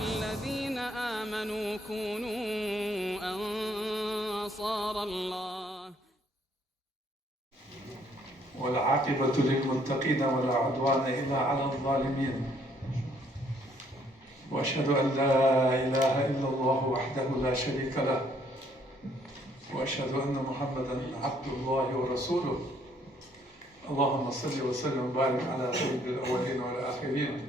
الذين آمنوا كونوا أنصار الله. والعاقبة للمتقين ولا عدوان إلا على الظالمين. وأشهد أن لا إله إلا الله وحده لا شريك له، وأشهد أن محمدًا عبد الله ورسوله. اللهم صل وسلم وبارك على سيد الأولين والآخرين،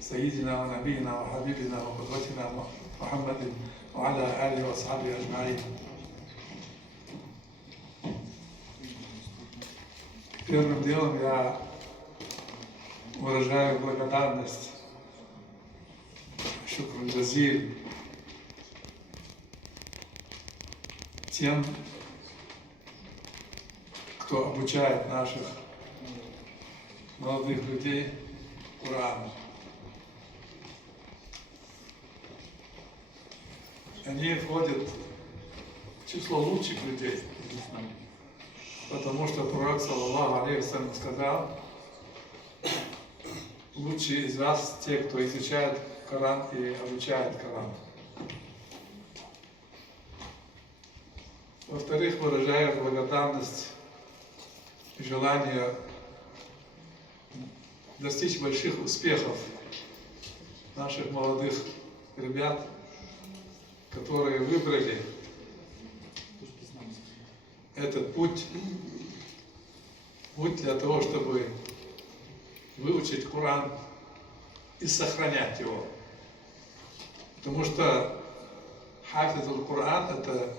سيدنا ونبينا وحبيبنا وقدوتنا محمد وعلى آله وأصحابه أجمعين. Первым делом я выражаю благодарность шукрун джазиль тем, кто обучает наших молодых людей Корану. Они входят в число лучших людей, потому что пророк, саллаллаху алейхи ва саллям, сказал: лучшие из вас те, кто изучает Коран и обучает Коран. Во-вторых, выражаю благодарность и желание достичь больших успехов наших молодых ребят, которые выбрали этот путь для того, чтобы выучить Коран и сохранять его. Потому что хафиз аль-Коран — это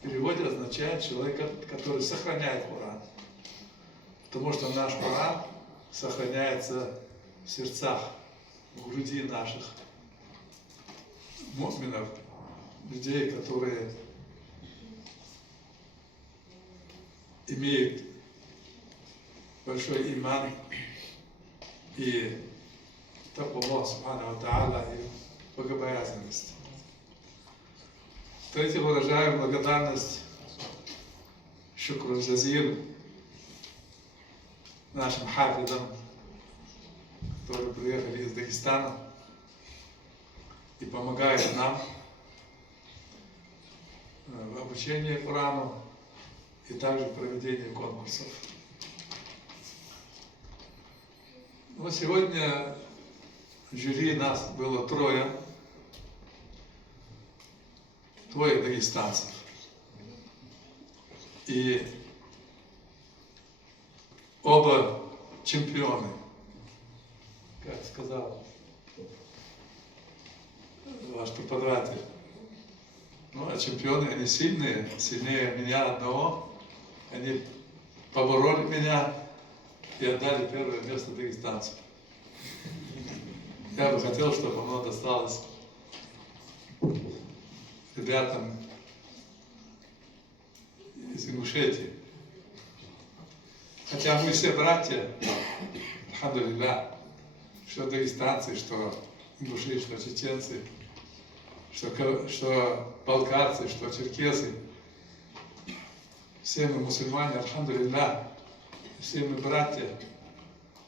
в переводе означает человека, который сохраняет Коран. Потому что наш Коран сохраняется в сердцах, в груди наших му'минов, людей, которые имеют большой иман и такву Аллаха субхану ва тааля и богобоязненность. В-третьих, выражаю благодарность шукрун джазиль нашим хафизам, которые приехали из Дагестана и помогают нам в обучении Корану и также в проведении конкурсов. Но сегодня в жюри нас было трое дагестанцев. И оба чемпионы, как сказал ваш преподаватель. Ну, а чемпионы, они сильные, сильнее меня одного. Они побороли меня и отдали первое место дагестанцу. Я бы хотел, чтобы оно досталось ребятам из Ингушетии. Хотя мы все братья, альхамдулилля, что дагестанцы, что ингуши, что чеченцы, что балкарцы, что черкесы. Все мы мусульмане, альхамдулилля, все мы братья.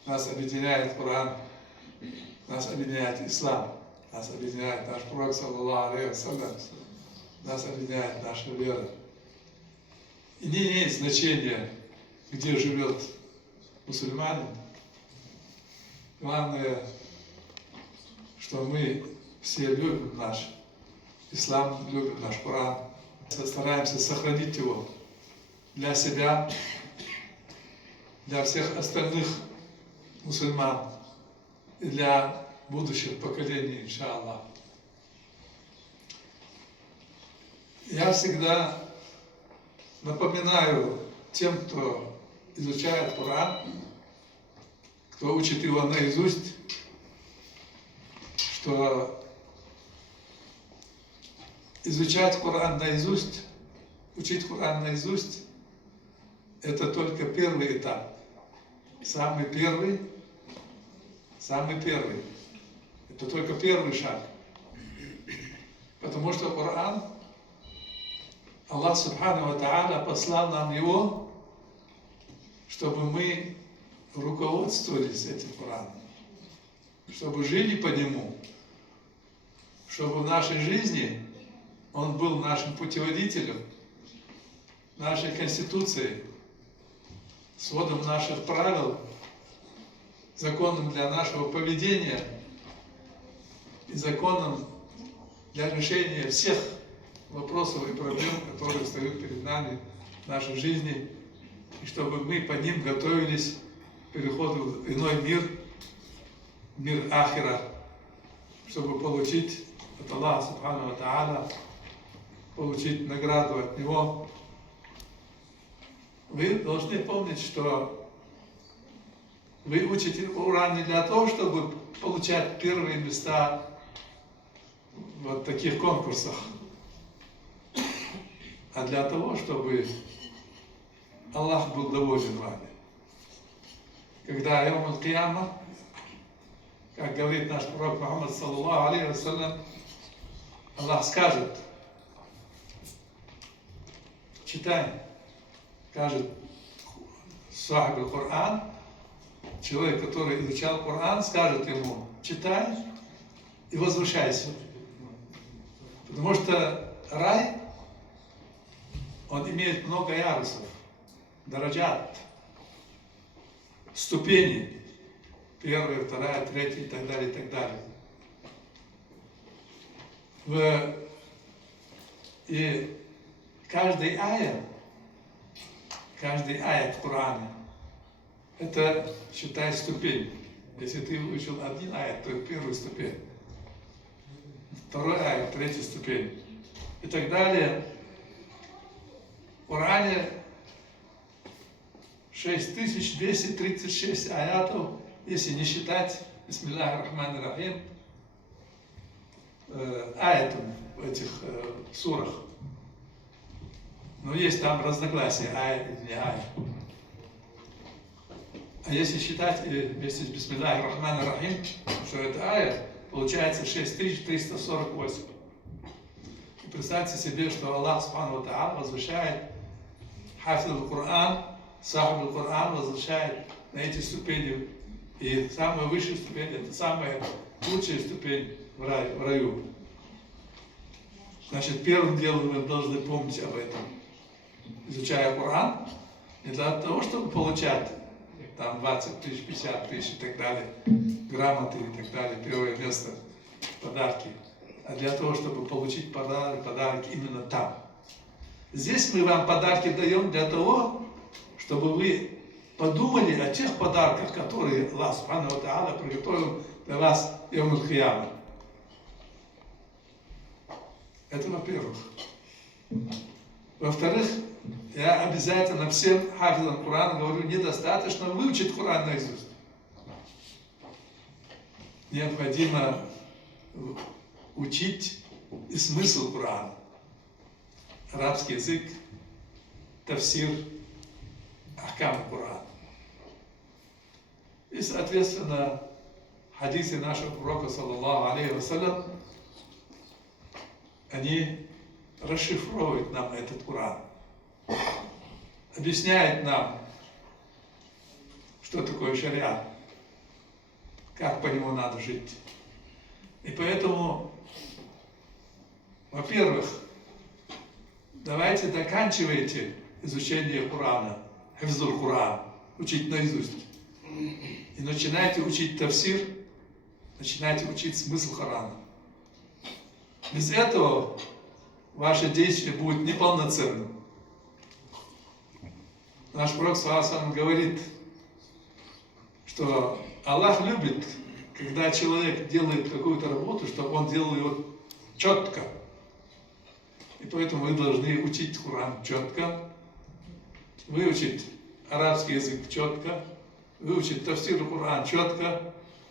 Нас объединяет Коран, нас объединяет ислам, нас объединяет наш пророк, саллаллаху алейхи ва саллям, нас объединяет наша вера. И не имеет значения, где живет мусульманин. Главное, что мы все любим наш ислам, любим наш Коран, стараемся сохранить его для себя, для всех остальных мусульман и для будущих поколений, иншаллах. Я всегда напоминаю тем, кто изучает Коран, кто учит его наизусть, что изучать Коран наизусть, учить Коран наизусть — это только первый этап. Самый первый. Это только первый шаг. Потому что Коран, Аллах субхану ва тааля послал нам его, чтобы мы руководствовались этим Кораном, чтобы жили по нему. чтобы в нашей жизни он был нашим путеводителем, нашей конституцией, сводом наших правил, законом для нашего поведения и законом для решения всех вопросов и проблем, которые встают перед нами в нашей жизни, и чтобы мы по ним готовились к переходу в иной мир, мир Ахира, чтобы получить от Аллаха Субхану ва Тааля, получить награду от Него. Вы должны помнить, что вы учите Коран не для того, чтобы получать первые места в вот таких конкурсах, а для того, чтобы Аллах был доволен вами. Когда Яум аль-Кияма, как говорит наш пророк Мухаммад саллаллаху алейхи вассалям, Аллах скажет, читай, скажет сахиб Коран, человек, который изучал Коран, скажет ему, читай и возвышайся. Потому что рай, он имеет много ярусов, дараджат, ступени, первая, вторая, третья и так далее, и так далее. И каждый аят в Коране, это, считай, ступень. Если ты выучил один аят, то это первая ступень. Второй аят, третья ступень. И так далее. В Коране 6236 аятов, если не считать, бисмиллахи рахмани рахим, аятов в этих сурах. Но есть там разногласия, аят или не аят. А если считать вместе с бисмиллахи рахмани рахим, что это аят, получается 6348. И представьте себе, что Аллах Субхану ва Тааля возвышает хафиз Коран, сахиб Коран возвышает на эти ступени. И самая высшая ступень, это самая лучшая ступень в раю. Значит, первым делом вы должны помнить об этом. Изучая Коран, не для того, чтобы получать там 20 тысяч, 50 тысяч и так далее, грамоты и так далее, первое место, подарки, а для того, чтобы получить подарок именно там. Здесь мы вам подарки даем для того, чтобы вы подумали о тех подарках, которые Аллах Субхану ва Тааля приготовил для вас Яум аль-Кияма. Это во-первых. Во-вторых, я обязательно всем хафизам Корана говорю, недостаточно выучить Коран наизусть. Необходимо учить и смысл Корана. Арабский язык, тафсир, ахкам Корана. И, соответственно, хадисы нашего пророка, саллаллаху алейхи вассалям, они расшифровывают нам этот Коран, объясняют нам, что такое шариат, как по нему надо жить. И поэтому, во-первых, давайте заканчивайте изучение Корана, хафизуль Коран, учить наизусть. И начинайте учить тафсир, начинайте учить смысл Корана. Без этого ваше действие будет неполноценным. Наш пророк саллаллаху говорит, что Аллах любит, когда человек делает какую-то работу, чтобы он делал ее четко. И поэтому вы должны учить Коран четко, выучить арабский язык четко, выучить тафсир Коран четко,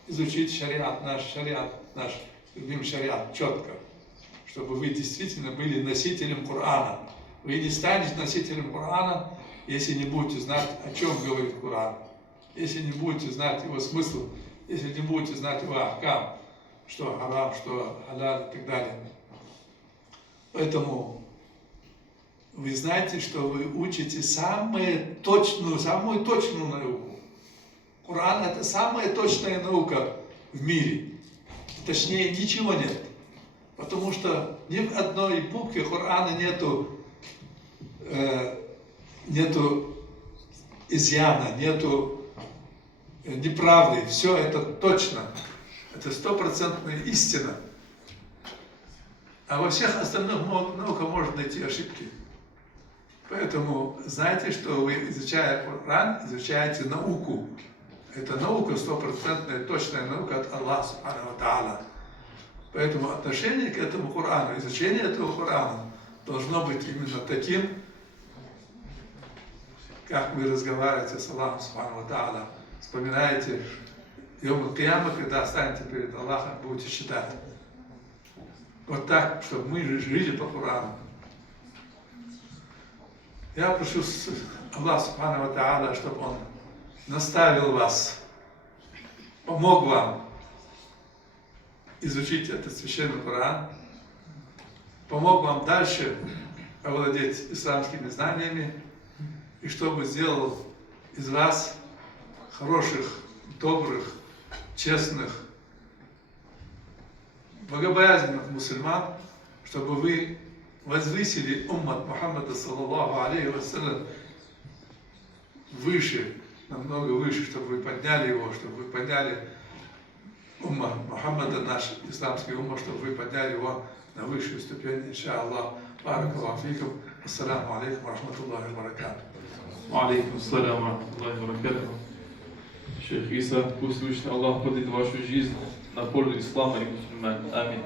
изучить шариат наш любимый шариат четко, чтобы вы действительно были носителем Корана. Вы не станете носителем Корана, если не будете знать, о чем говорит Коран, если не будете знать его смысл, если не будете знать его ахкам, что харам, что халяль и так далее. Поэтому вы знаете, что вы учите самую точную науку. Коран – это самая точная наука в мире. Точнее, ничего нет. Потому что ни в одной букве Корана нету изъяна, нету неправды. Все это точно. Это стопроцентная истина. А во всех остальных науках можно найти ошибки. Поэтому знайте, что вы, изучая Коран, изучаете науку. Это наука, стопроцентная, точная наука от Аллаха Субхану ва Тааля. Поэтому отношение к этому Корану, изучение этого Корана должно быть именно таким, как вы разговариваете с Аллахом Субхану ва Тааля. Вспоминаете Йом аль-Кияма, когда станете перед Аллахом, будете считать. Вот так, чтобы мы жили по Корану. Я прошу Аллаха Субхану ва Тааля, чтобы Он наставил вас, помог вам изучить этот священный Коран, помог вам дальше овладеть исламскими знаниями, и чтобы сделал из вас хороших, добрых, честных, богобоязненных мусульман, чтобы вы возвысили уммат Мухаммада саллаллаху алейхи вассалям выше, намного выше, чтобы вы подняли его, чтобы вы подняли умма Мухаммада, наш исламский умма, чтобы вы подняли его на высшую ступень, иншаллах. Баракаллаху фикум. Ассаламу алейкум ва рахматуллахи ва баракатух. Алейкум ассалям ва рахматуллахи ва баракатух. Шейх Иса, пусть Всевышний Аллах продлит вашу жизнь на пользу ислама и мусульман. Аминь.